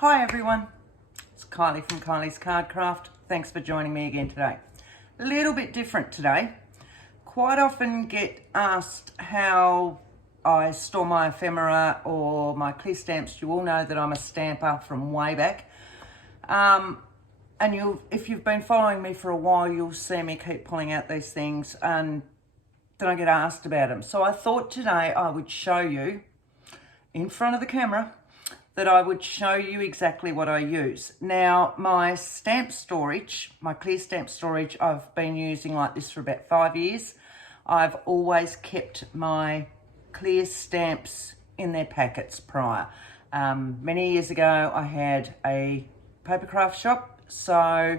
Hi everyone, it's Kylie from Kylie's Card Craft. Thanks for joining me again today. A little bit different today. Quite often get asked how I store my ephemera or my clear stamps. You all know that I'm a stamper from way back. And if you've been following me for a while, you'll see me keep pulling out these things and then I get asked about them. So I thought today I would show you in front of the camera that I would show you exactly what I use. Now, my stamp storage, my clear stamp storage, I've been using like this for about 5 years. I've always kept my clear stamps in their packets prior. Many years ago, I had a paper craft shop, so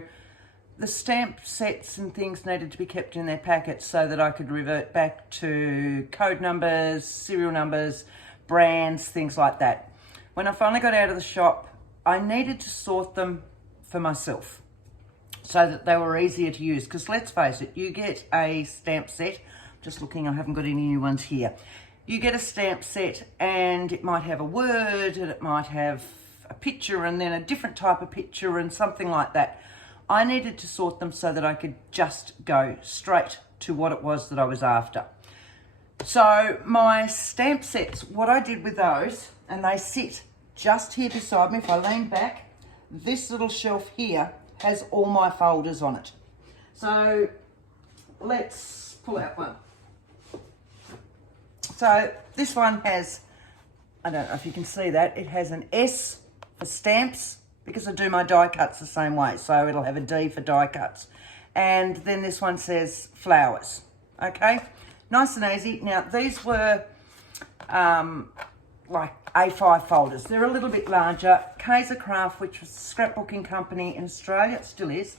the stamp sets and things needed to be kept in their packets so that I could revert back to code numbers, serial numbers, brands, things like that. When I finally got out of the shop, I needed to sort them for myself so that they were easier to use. Because let's face it, you get a stamp set, just looking, I haven't got any new ones here. You get a stamp set and it might have a word and it might have a picture and then a different type of picture and something like that. I needed to sort them so that I could just go straight to what it was that I was after. So my stamp sets, what I did with those, and they sit just here beside me. If I lean back, this little shelf here has all my folders on it. So let's pull out one. So this one has, I don't know if you can see that, it has an S for stamps because I do my die cuts the same way. So it'll have a D for die cuts. And then this one says flowers, okay? Nice and easy. Now these were like A5 folders. They're a little bit larger. Categorizing, which was a scrapbooking company in Australia, it still is,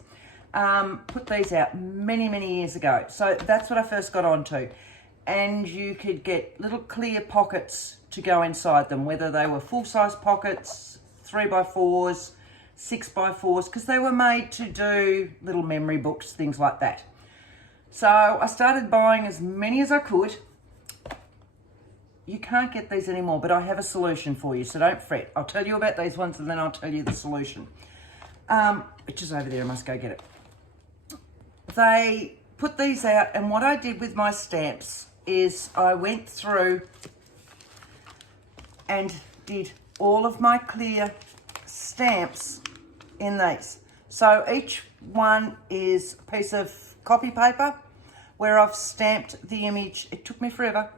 put these out many, many years ago. So that's what I first got onto. And you could get little clear pockets to go inside them, whether they were full-size pockets, 3x4s, 6x4s, because they were made to do little memory books, things like that. So I started buying as many as I could. You can't get these anymore, but I have a solution for you, so don't fret. I'll tell you about these ones and then I'll tell you the solution. Which is over there, I must go get it. They put these out, and what I did with my stamps is I went through and did all of my clear stamps in these. So each one is a piece of copy paper where I've stamped the image. It took me forever.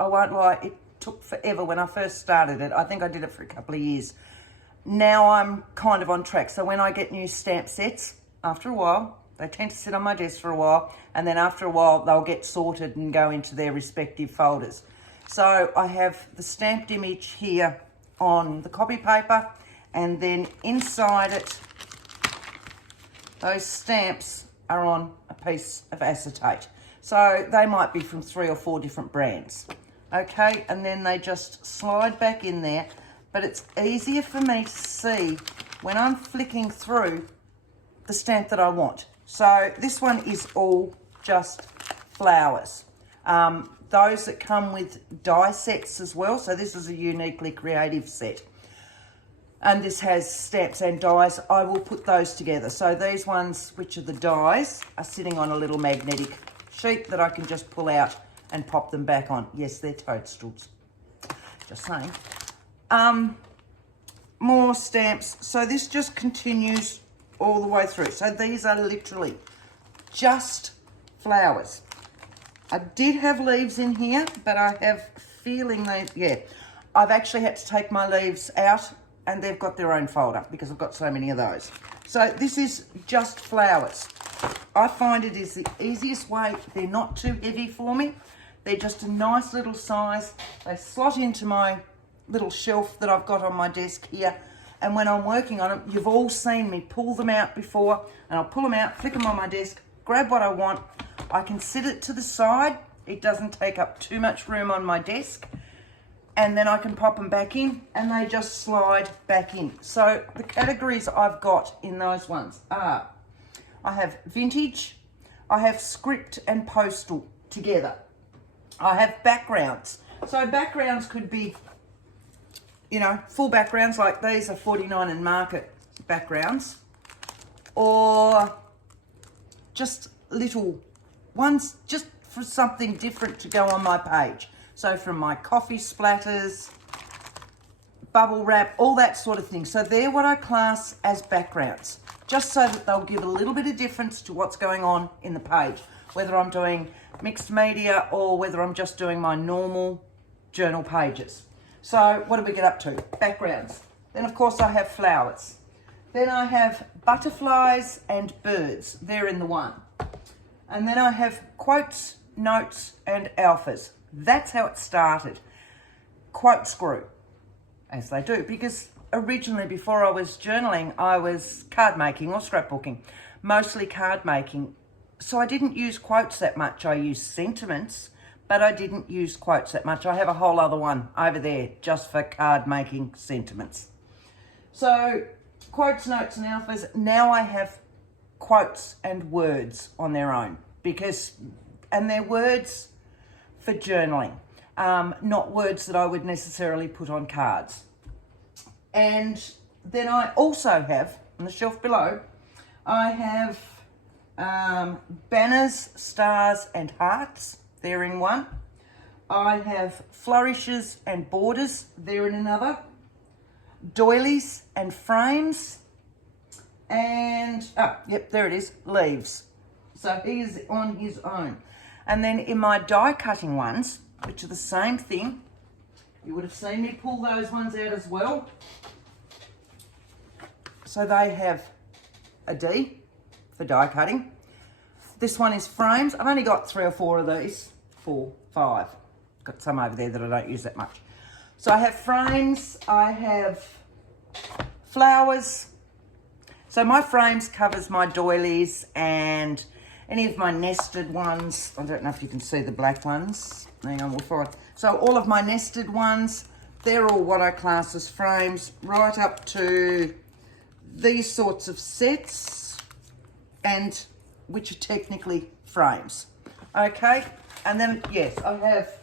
I won't lie, it took forever when I first started it. I think I did it for a couple of years. Now I'm kind of on track. So when I get new stamp sets, after a while, they tend to sit on my desk for a while, and then after a while they'll get sorted and go into their respective folders. So I have the stamped image here on the copy paper, and then inside it, those stamps are on a piece of acetate. So they might be from 3 or 4 different brands. Okay, and then they just slide back in there, but it's easier for me to see when I'm flicking through the stamp that I want. So this one is all just flowers. Those that come with die sets as well, so this is a uniquely creative set. And this has stamps and dies. I will put those together. So these ones, which are the dies, are sitting on a little magnetic sheet that I can just pull out and pop them back on. Yes, they're toadstools. Just saying. More stamps. So this just continues all the way through. So these are literally just flowers. I did have leaves in here, but I have a feeling I've actually had to take my leaves out and they've got their own folder because I've got so many of those. So this is just flowers. I find it is the easiest way. They're not too heavy for me. They're just a nice little size. They slot into my little shelf that I've got on my desk here. And when I'm working on them, you've all seen me pull them out before, and I'll pull them out, flick them on my desk, grab what I want. I can sit it to the side. It doesn't take up too much room on my desk. And then I can pop them back in and they just slide back in. So the categories I've got in those ones are, I have vintage, I have script and postal together. I have backgrounds. So backgrounds could be you know, full backgrounds like these are 49 and market backgrounds, or just little ones just for something different to go on my page. So from my coffee splatters, bubble wrap, all that sort of thing. So they're what I class as backgrounds, just so that they'll give a little bit of difference to what's going on in the page, whether I'm doing mixed media or whether I'm just doing my normal journal pages. So what do we get up to? Backgrounds. Then of course I have flowers. Then I have butterflies and birds. They're in the one. And then I have quotes, notes and alphas. That's how it started. Quotes grew, as they do, because originally before I was journaling, I was card making or scrapbooking, mostly card making. So I didn't use quotes that much. I used sentiments, but I didn't use quotes that much. I have a whole other one over there just for card making sentiments. So quotes, notes and alphas. Now I have quotes and words on their own, and they're words for journaling, not words that I would necessarily put on cards. And then I also have, on the shelf below, I have banners, stars and hearts. They're in one. I have flourishes and borders. They're in another. Doilies and frames. And, yep, there it is, leaves. So he is on his own. And then in my die cutting ones, which are the same thing, you would have seen me pull those ones out as well. So they have a D for die cutting. This one is frames. I've only got 3 or 4 of these. 4, 5. Got some over there that I don't use that much. So I have frames, I have flowers. So my frames covers my doilies and any of my nested ones. I don't know if you can see the black ones. Hang on, we'll find. So all of my nested ones, they're all what I class as frames, right up to these sorts of sets, and which are technically frames. Okay, and then yes, I have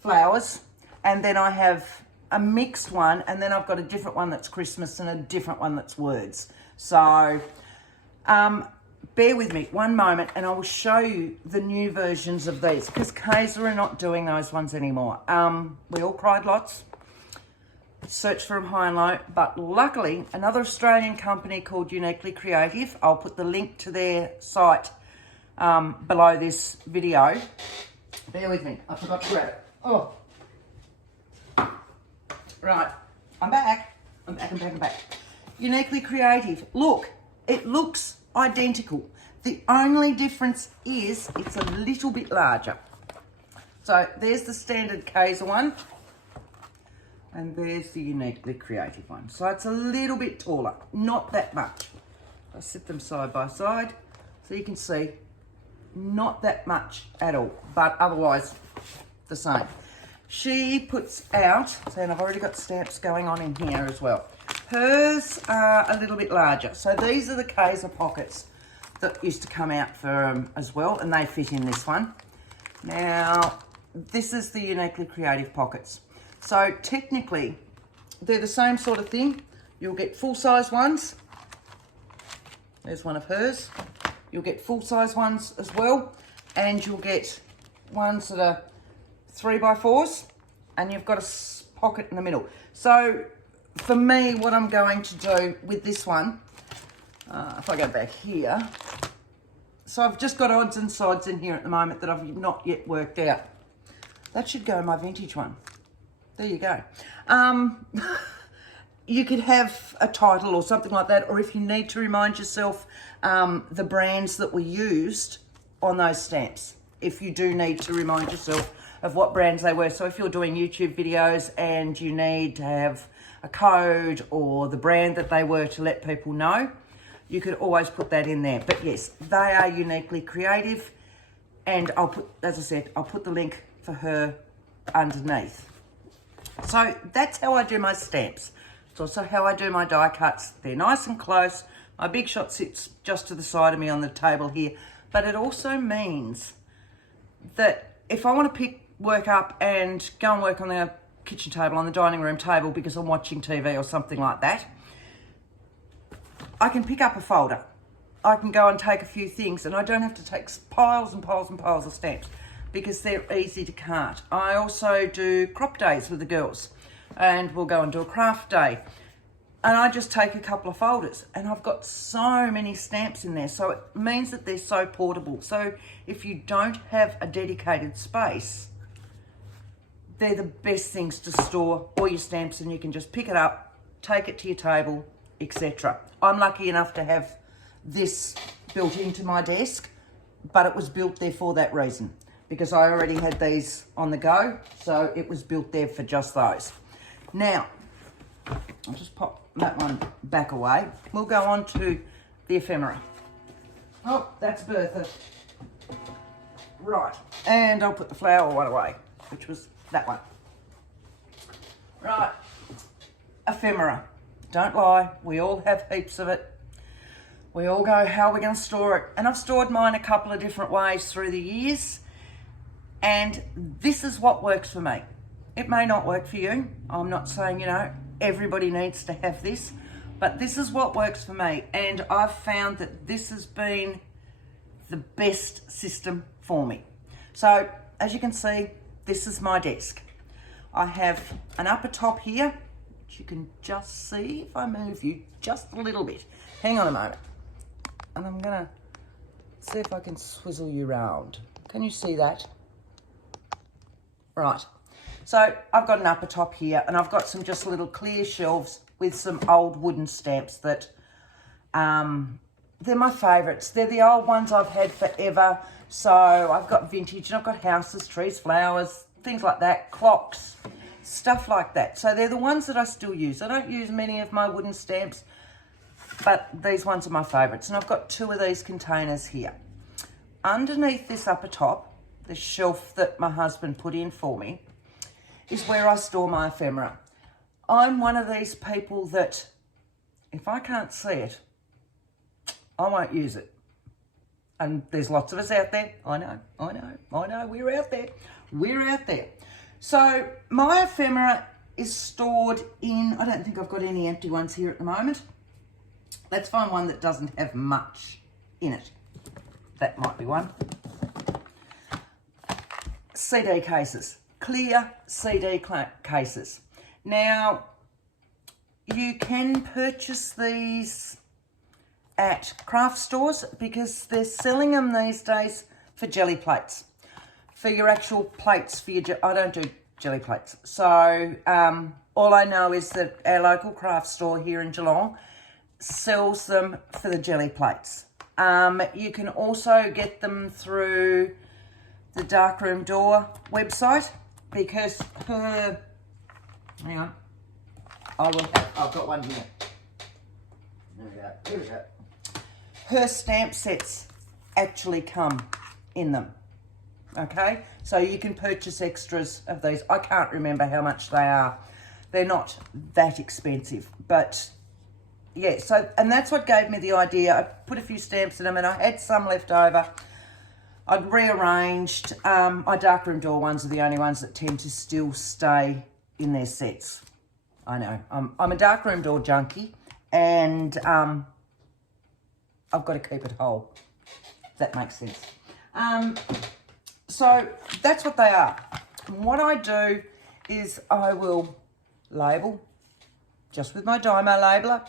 flowers, and then I have a mixed one, and then I've got a different one that's Christmas and a different one that's words. So bear with me one moment and I will show you the new versions of these, because Kaiser are not doing those ones anymore. We all cried lots, searched for them high and low, but luckily another Australian company called Uniquely Creative, I'll put the link to their site below this video. Bear with me, I forgot to grab it. Oh, right, I'm back. Uniquely Creative. Look, it looks identical. The only difference is it's a little bit larger. So there's the standard Kaiser one, and there's the Uniquely Creative one. So it's a little bit taller, not that much. I sit them side by side so you can see, not that much at all, but otherwise the same. She puts out, and I've already got stamps going on in here as well. Hers are a little bit larger. So these are the Kaiser pockets that used to come out for as well, and they fit in this one. Now, this is the Uniquely Creative pockets. So technically, they're the same sort of thing. You'll get full-size ones. There's one of hers. You'll get full-size ones as well, and you'll get ones that are 3x4s, and you've got a pocket in the middle. So for me, what I'm going to do with this one, if I go back here, so I've just got odds and sods in here at the moment that I've not yet worked out. That should go in my vintage one. There you go. You could have a title or something like that, or if you need to remind yourself the brands that were used on those stamps, if you do need to remind yourself of what brands they were. So if you're doing YouTube videos and you need to have a code or the brand that they were to let people know, you could always put that in there. But yes, they are Uniquely Creative, and I'll put, as I said, I'll put the link for her underneath. So that's how I do my stamps. It's also how I do my die cuts. They're nice and close. My Big Shot sits just to the side of me on the table here, but it also means that if I want to pick work up and go and work on the kitchen table, on the dining room table because I'm watching TV or something like that, I can pick up a folder. I can go and take a few things and I don't have to take piles and piles and piles of stamps because they're easy to cart. I also do crop days with the girls and we'll go and do a craft day. And I just take a couple of folders and I've got so many stamps in there. So it means that they're so portable. So if you don't have a dedicated space, they're the best things to store all your stamps and you can just pick it up, take it to your table, etc. I'm lucky enough to have this built into my desk, but it was built there for that reason because I already had these on the go, so it was built there for just those. Now, I'll just pop that one back away. We'll go on to the ephemera. Oh, that's Bertha. Right, and I'll put the flower one away, which was that one. Right, ephemera. Don't lie, we all have heaps of it. We all go, how are we going to store it? And I've stored mine a couple of different ways through the years. And this is what works for me. It may not work for you. I'm not saying, you know, everybody needs to have this. But this is what works for me. And I've found that this has been the best system for me. So, as you can see, this is my desk. I have an upper top here, which you can just see if I move you just a little bit. Hang on a moment. And I'm gonna see if I can swizzle you round. Can you see that? Right. So I've got an upper top here and I've got some just little clear shelves with some old wooden stamps that, they're my favourites. They're the old ones I've had forever. So I've got vintage and I've got houses, trees, flowers, things like that, clocks, stuff like that. So they're the ones that I still use. I don't use many of my wooden stamps, but these ones are my favourites. And I've got two of these containers here. Underneath this upper top, the shelf that my husband put in for me, is where I store my ephemera. I'm one of these people that if I can't see it, I won't use it. And there's lots of us out there. I know, we're out there. So my ephemera is stored in, I don't think I've got any empty ones here at the moment. Let's find one that doesn't have much in it. That might be one. CD cases, clear CD cases. Now, you can purchase these at craft stores because they're selling them these days for jelly plates. For your actual plates, for your, I don't do jelly plates. So, all I know is that our local craft store here in Geelong sells them for the jelly plates. You can also get them through the Darkroom Door website because her, hang on, I've got one here. Here we go. Her stamp sets actually come in them. Okay, so you can purchase extras of these. I can't remember how much they are. They're not that expensive, but yeah, so, and that's what gave me the idea. I put a few stamps in them and I had some left over. I'd rearranged. My Darkroom Door ones are the only ones that tend to still stay in their sets. I know, I'm a Darkroom Door junkie and I've got to keep it whole, if that makes sense. So that's what they are. And what I do is I will label just with my Dymo labeler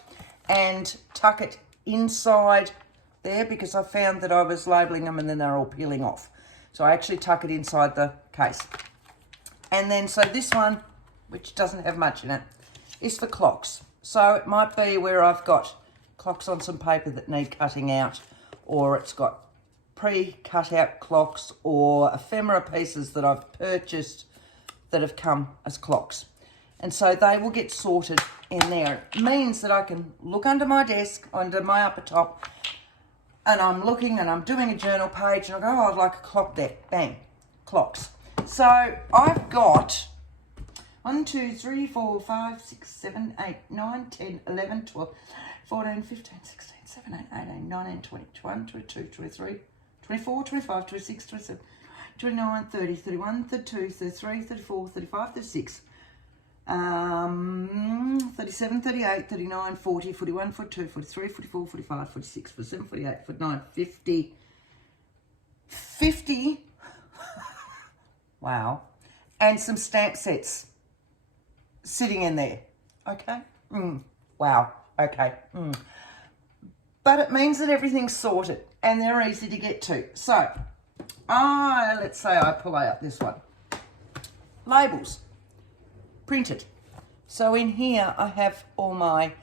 and tuck it inside there because I found that I was labeling them and then they're all peeling off. So I actually tuck it inside the case. And then, so this one, which doesn't have much in it, is for clocks. So it might be where I've got clocks on some paper that need cutting out, or it's got pre-cut out clocks or ephemera pieces that I've purchased that have come as clocks. And so they will get sorted in there. It means that I can look under my desk, under my upper top, and I'm looking and I'm doing a journal page and I go, oh, I'd like a clock there. Bang, clocks. So I've got 1, 2, 3, 4, 5, 6, 7, 8, 9, 10, 11, 12, 14, 15, 16, 17, 18, 19, 20, 21, 22, 23, 24, 25, 26, 27, 29, 30, 31, 32, 33, 34, 35, 36. 37, 38, 39, 40, 41, 42, 43, 44, 45, 46, 47, 48, 49, 50. 50. Wow. And some stamp sets sitting in there. Okay. Wow. Okay. But it means that everything's sorted and they're easy to get to. So, let's say I pull out this one. Labels. Printed. So in here I have all my,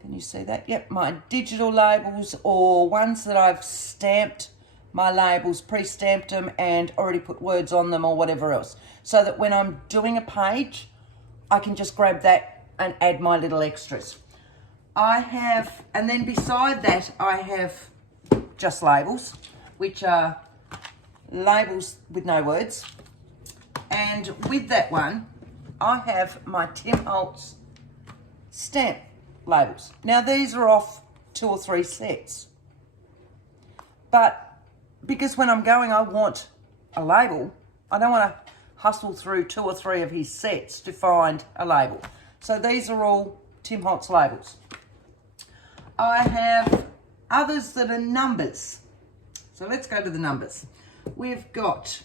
can you see that? Yep, my digital labels or ones that I've stamped my labels, pre-stamped them and already put words on them or whatever else. So that when I'm doing a page, I can just grab that and add my little extras. I have, and then beside that, I have just labels, which are labels with no words. And with that one, I have my Tim Holtz stamp labels. Now these are off 2 or 3 sets. But because when I'm going, I want a label, I don't want to hustle through 2 or 3 of his sets to find a label. So these are all Tim Holtz labels. I have others that are numbers. So let's go to the numbers. We've got,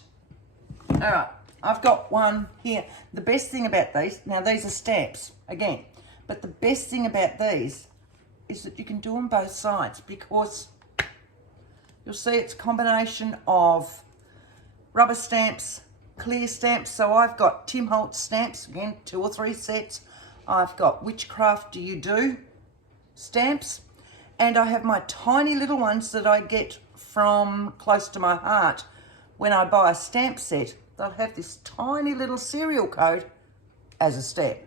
all right, I've got one here. The best thing about these, now these are stamps again, but the best thing about these is that you can do them both sides because you'll see it's a combination of rubber stamps, clear stamps. So I've got Tim Holtz stamps, again, 2 or 3 sets. I've got Witchcraft Do You Do stamps. And I have my tiny little ones that I get from Close to My Heart. When I buy a stamp set, they'll have this tiny little serial code as a stamp.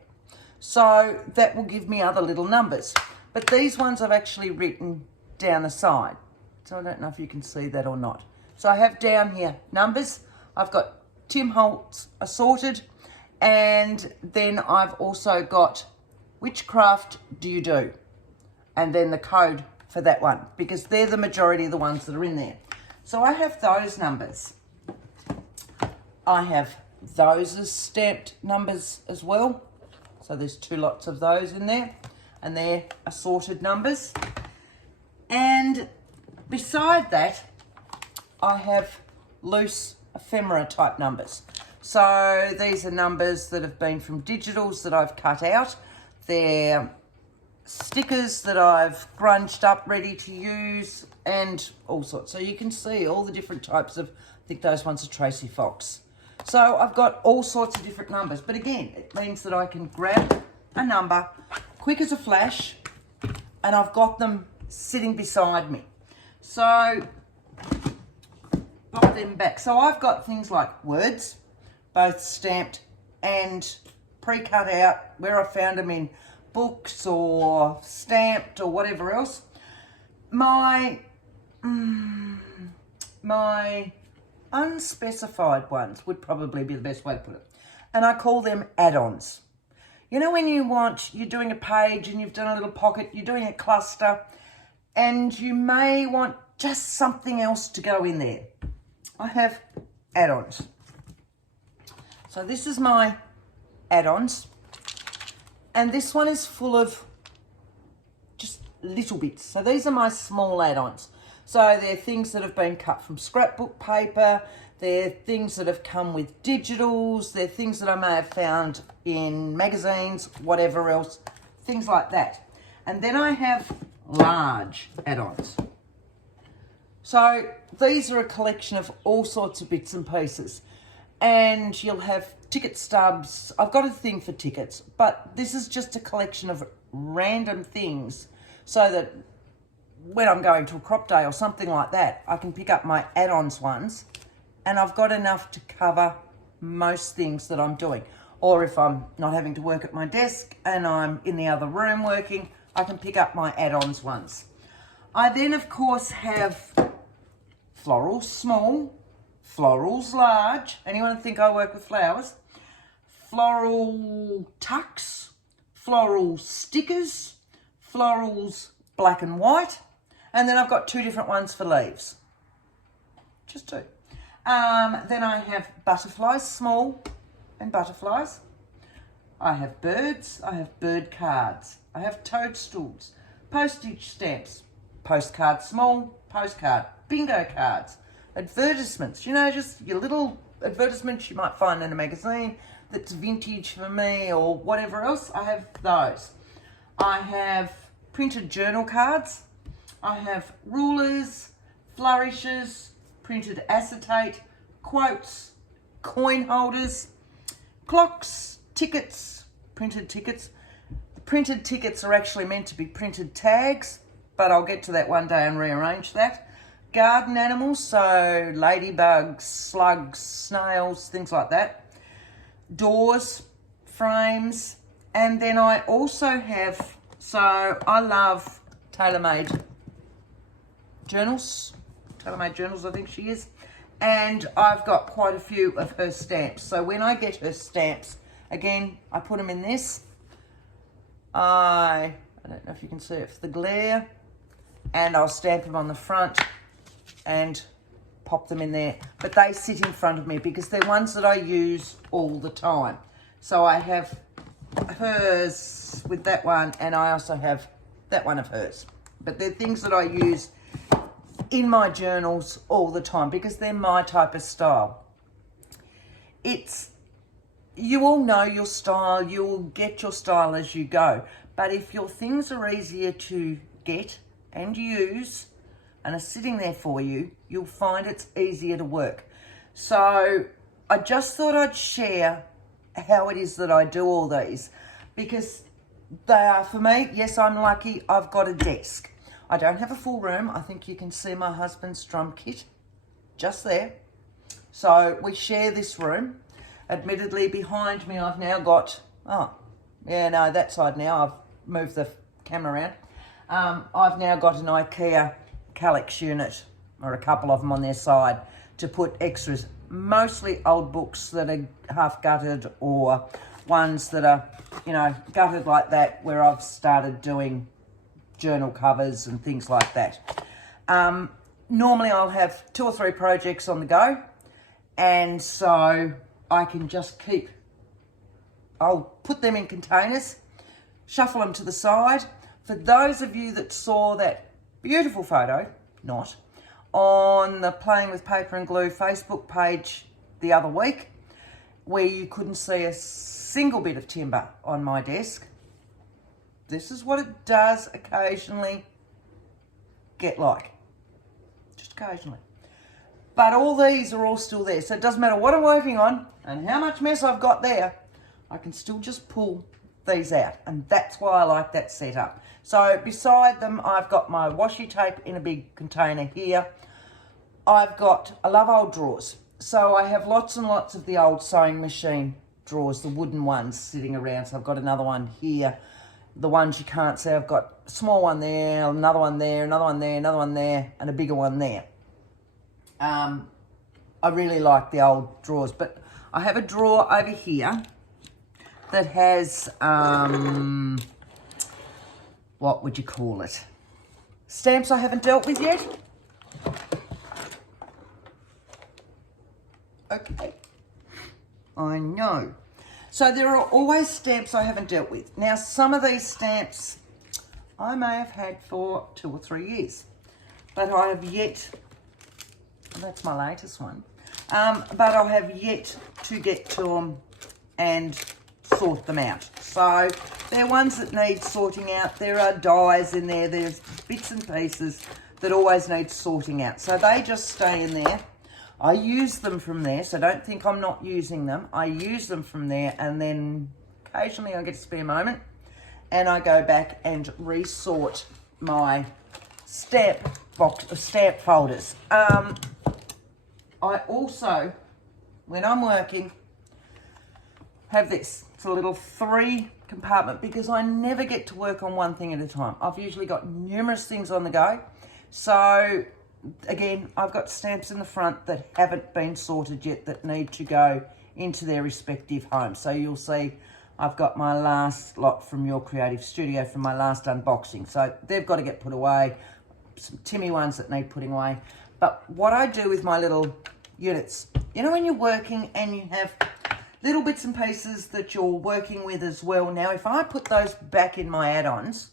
So that will give me other little numbers. But these ones I've actually written down the side. So I don't know if you can see that or not. So I have down here numbers. I've got Tim Holtz assorted. And then I've also got Witchcraft Do You Do? And then the code for that one, because they're the majority of the ones that are in there. So I have those numbers. I have those as stamped numbers as well. So there's 2 lots of those in there, and they're assorted numbers. And beside that, I have loose ephemera type numbers. So these are numbers that have been from digitals that I've cut out. They're stickers that I've grunged up ready to use and all sorts. So you can see all the different types of, I think those ones are Tracy Fox. So I've got all sorts of different numbers. But again, it means that I can grab a number quick as a flash and I've got them sitting beside me. So pop them back. So I've got things like words, both stamped and pre-cut out where I found them in books or stamped or whatever else. My unspecified ones would probably be the best way to put it. And I call them add-ons. You know when you're doing a page and you've done a little pocket, you're doing a cluster, and you may want just something else to go in there. I have add-ons. So this is my add-ons. And this one is full of just little bits. So these are my small add-ons. So they're things that have been cut from scrapbook paper. They're things that have come with digitals. They're things that I may have found in magazines, whatever else, things like that. And then I have large add-ons. So these are a collection of all sorts of bits and pieces. And you'll have ticket stubs. I've got a thing for tickets, but this is just a collection of random things so that when I'm going to a crop day or something like that, I can pick up my add-ons ones and I've got enough to cover most things that I'm doing. Or if I'm not having to work at my desk and I'm in the other room working, I can pick up my add-ons ones. I then, of course, have florals small, florals large. Anyone think I work with flowers? Floral tucks, floral stickers, florals black and white, and then I've got 2 different ones for leaves. Just 2. Then I have butterflies, small and butterflies. I have birds, I have bird cards, I have toadstools, postage stamps, postcard small, postcard, bingo cards, advertisements, you know, just your little advertisements you might find in a magazine that's vintage for me or whatever else. I have those. I have printed journal cards. I have rulers, flourishes, printed acetate, quotes, coin holders, clocks, tickets, printed tickets. The printed tickets are actually meant to be printed tags, but I'll get to that one day and rearrange that. Garden animals, so ladybugs, slugs, snails, things like that. Doors, frames, and then I also have, so I love tailor-made journals I think she is, and I've got quite a few of her stamps. So when I get her stamps, again, I put them in this. I don't know if you can see it for the glare, and I'll stamp them on the front and pop them in there, but they sit in front of me because they're ones that I use all the time. So I have hers with that one, and I also have that one of hers, but they're things that I use in my journals all the time because they're my type of style. You all know your style, you'll get your style as you go, but if your things are easier to get and use and are sitting there for you, you'll find it's easier to work. So I just thought I'd share how it is that I do all these, because they are, for me, yes, I'm lucky, I've got a desk. I don't have a full room. I think you can see my husband's drum kit just there. So we share this room. Admittedly, behind me, I've now got, that side now, I've moved the camera around. I've now got an IKEA Calyx unit, or a couple of them on their side, to put extras, mostly old books that are half gutted or ones that are, gutted like that, where I've started doing journal covers and things like that. Normally I'll have 2 or 3 projects on the go, and so I can just I'll put them in containers, shuffle them to the side. For those of you that saw that beautiful photo, on the Playing with Paper and Glue Facebook page the other week, where you couldn't see a single bit of timber on my desk, this is what it does occasionally get like. Just occasionally. But all these are all still there. So it doesn't matter what I'm working on and how much mess I've got there, I can still just pull these out. And that's why I like that setup. So beside them, I've got my washi tape in a big container here. I love old drawers. So I have lots and lots of the old sewing machine drawers, the wooden ones sitting around. So I've got another one here. The ones you can't see, I've got a small one there, another one there, another one there, another one there, and a bigger one there. I really like the old drawers, but I have a drawer over here that has, what would you call it? Stamps I haven't dealt with yet. Okay, I know. So there are always stamps I haven't dealt with. Now, some of these stamps I may have had for 2 or 3 years, but I have yet, that's my latest one, but I have yet to get to them and sort them out. So they're ones that need sorting out. There are dies in there. There's bits and pieces that always need sorting out. So they just stay in there. I use them from there, so don't think I'm not using them. I use them from there, and then occasionally I get a spare moment and I go back and resort my stamp folders. I also, when I'm working, have this. It's a little 3 compartment because I never get to work on one thing at a time. I've usually got numerous things on the go. So again, I've got stamps in the front that haven't been sorted yet that need to go into their respective homes. So you'll see I've got my last lot from Your Creative Studio from my last unboxing. So they've got to get put away. Some Timmy ones that need putting away. But what I do with my little units, when you're working and you have little bits and pieces that you're working with as well. Now, if I put those back in my add-ons,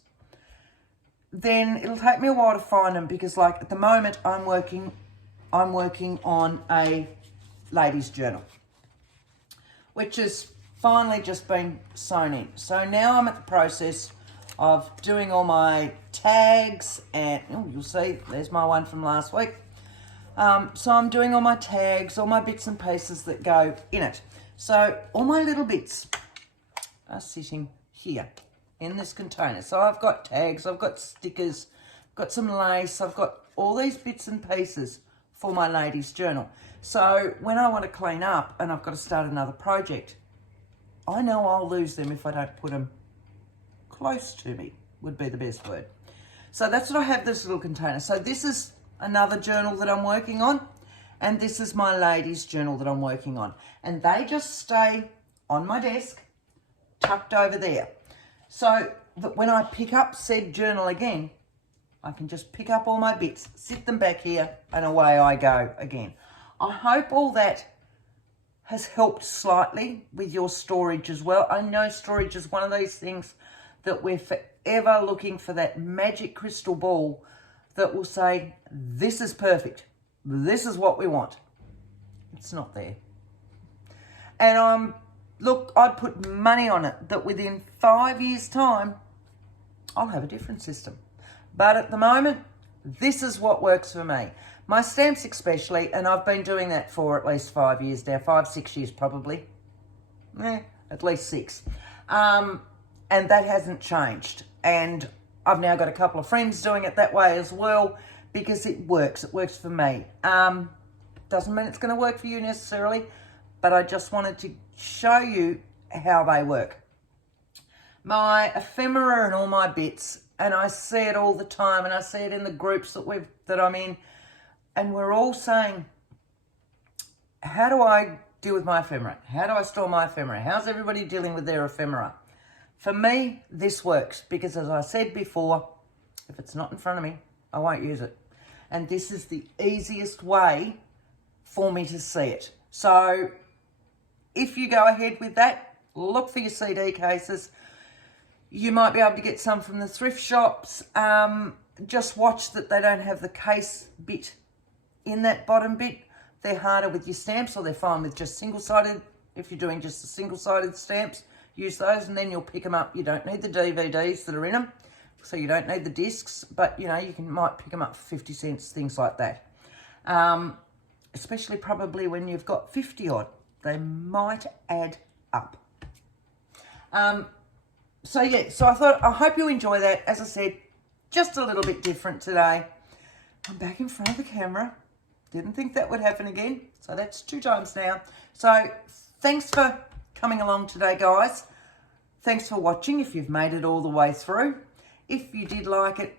then it'll take me a while to find them, because like at the moment I'm working on a ladies journal, which has finally just been sewn in. So now I'm at the process of doing all my tags, and you'll see there's my one from last week. So I'm doing all my tags, all my bits and pieces that go in it. So all my little bits are sitting here in this container. So I've got tags, I've got stickers, I've got some lace, I've got all these bits and pieces for my ladies journal. So when I want to clean up and I've got to start another project, I know I'll lose them if I don't put them close to me, would be the best word. So that's what I have, this little container. So this is another journal that I'm working on, and this is my ladies journal that I'm working on. And they just stay on my desk, tucked over there. So that when I pick up said journal again, I can just pick up all my bits, sit them back here, and away I go again. I hope all that has helped slightly with your storage as well. I know storage is one of these things that we're forever looking for, that magic crystal ball that will say, this is perfect, this is what we want. It's not there. And look, I'd put money on it that within 5 years' time, I'll have a different system. But at the moment, this is what works for me. My stamps especially, and I've been doing that for at least 5 years now, 5, 6 years probably. At least 6. And that hasn't changed. And I've now got a couple of friends doing it that way as well, because it works. It works for me. Doesn't mean it's going to work for you necessarily, but I just wanted to show you how they work. My ephemera and all my bits, and I see it all the time, and I see it in the groups that I'm in, and we're all saying, how do I deal with my ephemera? How do I store my ephemera? How's everybody dealing with their ephemera? For me, this works, because as I said before, if it's not in front of me, I won't use it. And this is the easiest way for me to see it. So if you go ahead with that, look for your CD cases. You might be able to get some from the thrift shops. Just watch that they don't have the case bit in that bottom bit. They're harder with your stamps, or they're fine with just single-sided. If you're doing just the single-sided stamps, use those, and then you'll pick them up. You don't need the DVDs that are in them, so you don't need the discs, but you know, might pick them up for 50 cents, things like that. Especially probably when you've got 50 odd, they might add up. So yeah, so I hope you enjoy that. As I said, just a little bit different today. I'm back in front of the camera. Didn't think that would happen again. So that's 2 times now. So thanks for coming along today, guys. Thanks for watching if you've made it all the way through. If you did like it,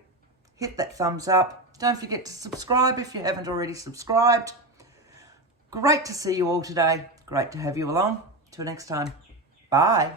hit that thumbs up. Don't forget to subscribe if you haven't already subscribed. Great to see you all today. Great to have you along. Till next time. Bye.